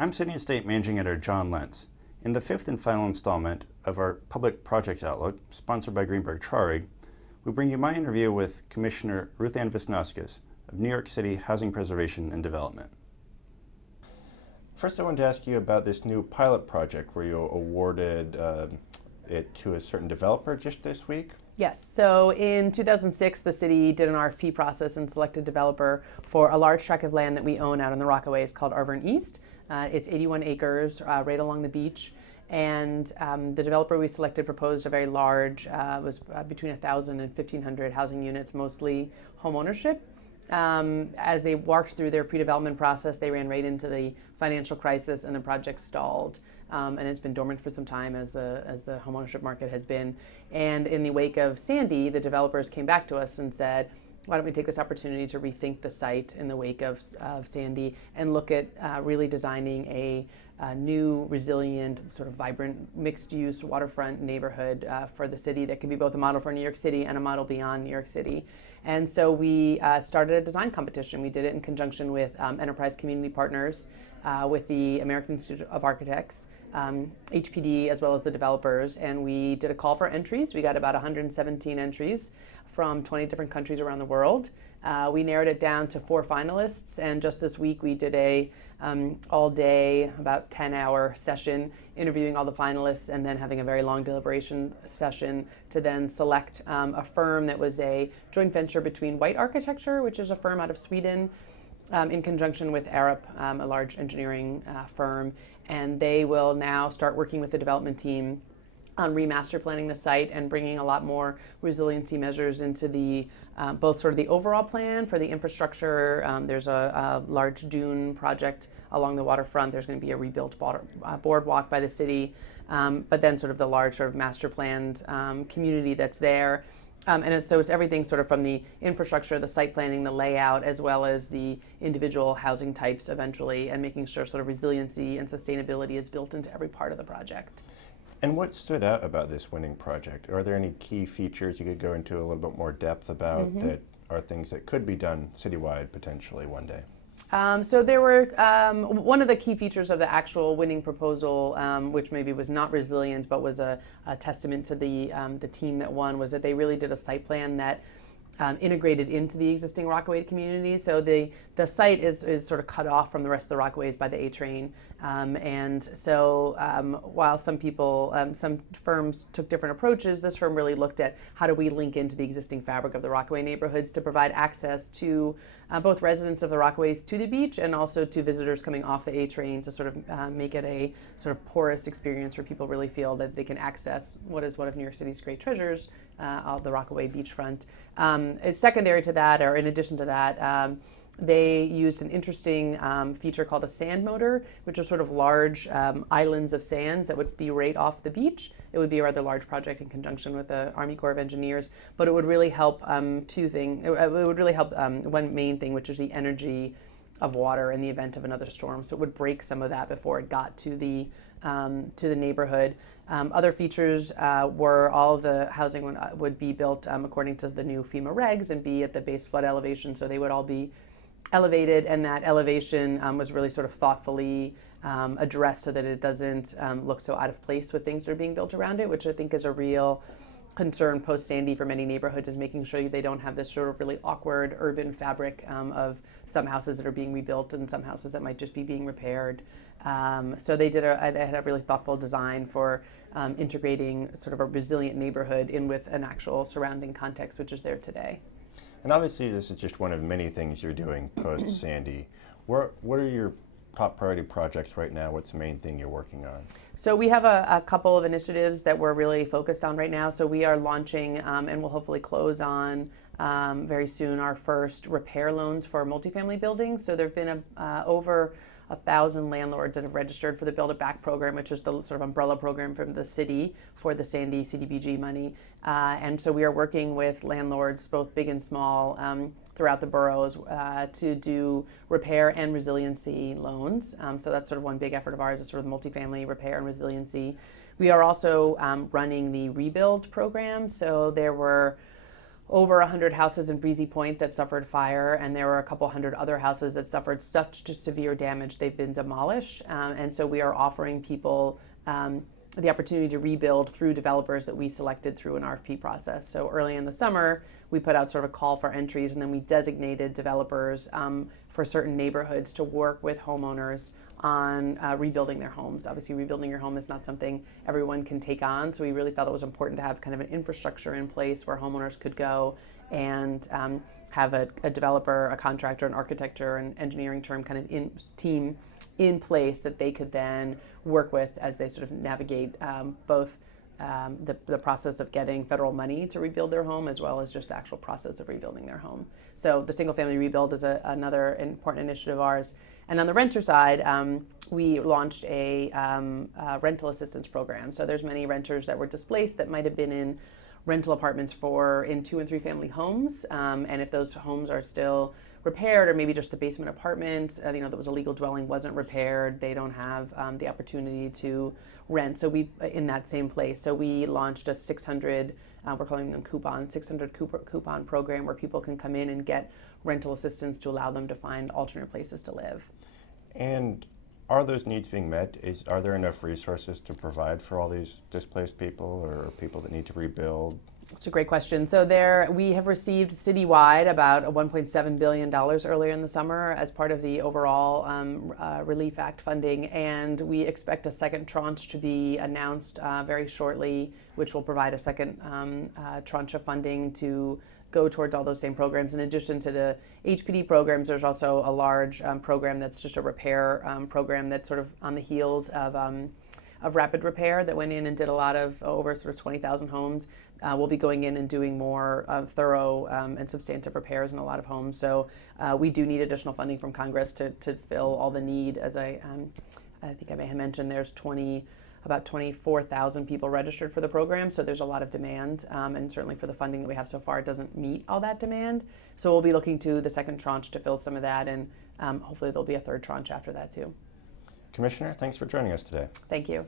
I'm City and State Managing Editor John Lentz. In the fifth and final installment of our Public Projects Outlook, sponsored by Greenberg Traurig, we bring you my interview with Commissioner RuthAnne Visnauskas of New York City Housing Preservation and Development. First, I wanted to ask you about this new pilot project where you awarded it to a certain developer just this week. Yes, so in 2006, the city did an RFP process and selected a developer for a large tract of land that we own out in the Rockaways called Arvern East. It's 81 acres right along the beach. And the developer we selected proposed a very large, was between 1,000 and 1,500 housing units, mostly home ownership. As they worked through their pre-development process, they ran right into the financial crisis and the project stalled. And it's been dormant for some time as the homeownership market has been. And in the wake of Sandy, the developers came back to us and said, why don't we take this opportunity to rethink the site in the wake of Sandy and look at really designing a new, resilient, sort of vibrant, mixed-use waterfront neighborhood for the city that can be both a model for New York City and a model beyond New York City. And so we started a design competition. We did it in conjunction with Enterprise Community Partners, with the American Institute of Architects, HPD, as well as the developers, and we did a call for entries. We got about 117 entries from 20 different countries around the world. We narrowed it down to 4 finalists, and just this week we did a all-day, about 10-hour session interviewing all the finalists and then having a very long deliberation session to then select a firm that was a joint venture between White Architecture, which is a firm out of Sweden, in conjunction with Arup, a large engineering firm, and they will now start working with the development team on remaster planning the site and bringing a lot more resiliency measures into the both sort of the overall plan for the infrastructure. There's a large dune project along the waterfront. There's going to be a rebuilt boardwalk by the city, but then sort of the large sort of master planned community that's there. So it's everything sort of from the infrastructure, the site planning, the layout, as well as the individual housing types eventually, and making sure sort of resiliency and sustainability is built into every part of the project. And what stood out about this winning project? Are there any key features you could go into a little bit more depth about that are things that could be done citywide potentially one day? So there were, one of the key features of the actual winning proposal, which maybe was not resilient but was a testament to the team that won, was that they really did a site plan that integrated into the existing Rockaway community. So the site is sort of cut off from the rest of the Rockaways by the A train. And so while some firms took different approaches, this firm really looked at how do we link into the existing fabric of the Rockaway neighborhoods to provide access to both residents of the Rockaways to the beach and also to visitors coming off the A train to sort of make it a sort of porous experience where people really feel that they can access what is one of New York City's great treasures, the Rockaway beachfront. It's secondary to that, or in addition to that, they used an interesting feature called a sand motor, which are sort of large islands of sands that would be right off the beach. It would be a rather large project in conjunction with the Army Corps of Engineers, but it would really help two things. It would really help one main thing, which is the energy of water in the event of another storm. So it would break some of that before it got to the neighborhood. Other features were all of the housing would be built according to the new FEMA regs and be at the base flood elevation, so they would all be elevated, and that elevation was really sort of thoughtfully addressed so that it doesn't look so out of place with things that are being built around it, which I think is a real concern post-Sandy for many neighborhoods, is making sure they don't have this sort of really awkward urban fabric of some houses that are being rebuilt and some houses that might just be being repaired. So they had a really thoughtful design for integrating sort of a resilient neighborhood in with an actual surrounding context, which is there today. And obviously this is just one of many things you're doing post-Sandy. What are your top priority projects right now? What's the main thing you're working on? So we have a couple of initiatives that we're really focused on right now. So we are launching, and we'll hopefully close on very soon, our first repair loans for multifamily buildings. So there have been over 1,000 landlords that have registered for the Build It Back program, which is the sort of umbrella program from the city for the Sandy CDBG money. And so we are working with landlords, both big and small, throughout the boroughs to do repair and resiliency loans. So that's sort of one big effort of ours, is sort of multifamily repair and resiliency. We are also running the rebuild program. So there were over 100 houses in Breezy Point that suffered fire, and there were a couple hundred other houses that suffered such severe damage they've been demolished. And so we are offering people the opportunity to rebuild through developers that we selected through an RFP process. So early in the summer, we put out sort of a call for entries, and then we designated developers for certain neighborhoods to work with homeowners on rebuilding their homes. Obviously, rebuilding your home is not something everyone can take on, so we really felt it was important to have kind of an infrastructure in place where homeowners could go and have a developer, a contractor, an architecture, an engineering team team in place that they could then work with as they sort of navigate both the process of getting federal money to rebuild their home, as well as just the actual process of rebuilding their home. So the single family rebuild is another important initiative of ours. And on the renter side, we launched a rental assistance program. So there's many renters that were displaced that might have been in rental apartments in 2 and 3 family homes. And if those homes are still repaired, or maybe just the basement apartment, that was a legal dwelling, wasn't repaired, they don't have the opportunity to rent. So in that same place. So we launched a 600, we're calling them 600 coupon program where people can come in and get rental assistance to allow them to find alternate places to live. And are those needs being met? Are there enough resources to provide for all these displaced people or people that need to rebuild? It's a great question. So we have received citywide about $1.7 billion earlier in the summer as part of the overall Relief Act funding, and we expect a second tranche to be announced very shortly, which will provide a second tranche of funding to go towards all those same programs. In addition to the HPD programs, there's also a large program that's just a repair program that's sort of on the heels of rapid repair that went in and did a lot of over sort of 20,000 homes. We'll be going in and doing more thorough and substantive repairs in a lot of homes. So we do need additional funding from Congress to fill all the need. As I think I may have mentioned, there's about 24,000 people registered for the program, so there's a lot of demand, and certainly for the funding that we have so far, it doesn't meet all that demand. So we'll be looking to the second tranche to fill some of that, and hopefully there'll be a third tranche after that too. Commissioner, thanks for joining us today. Thank you.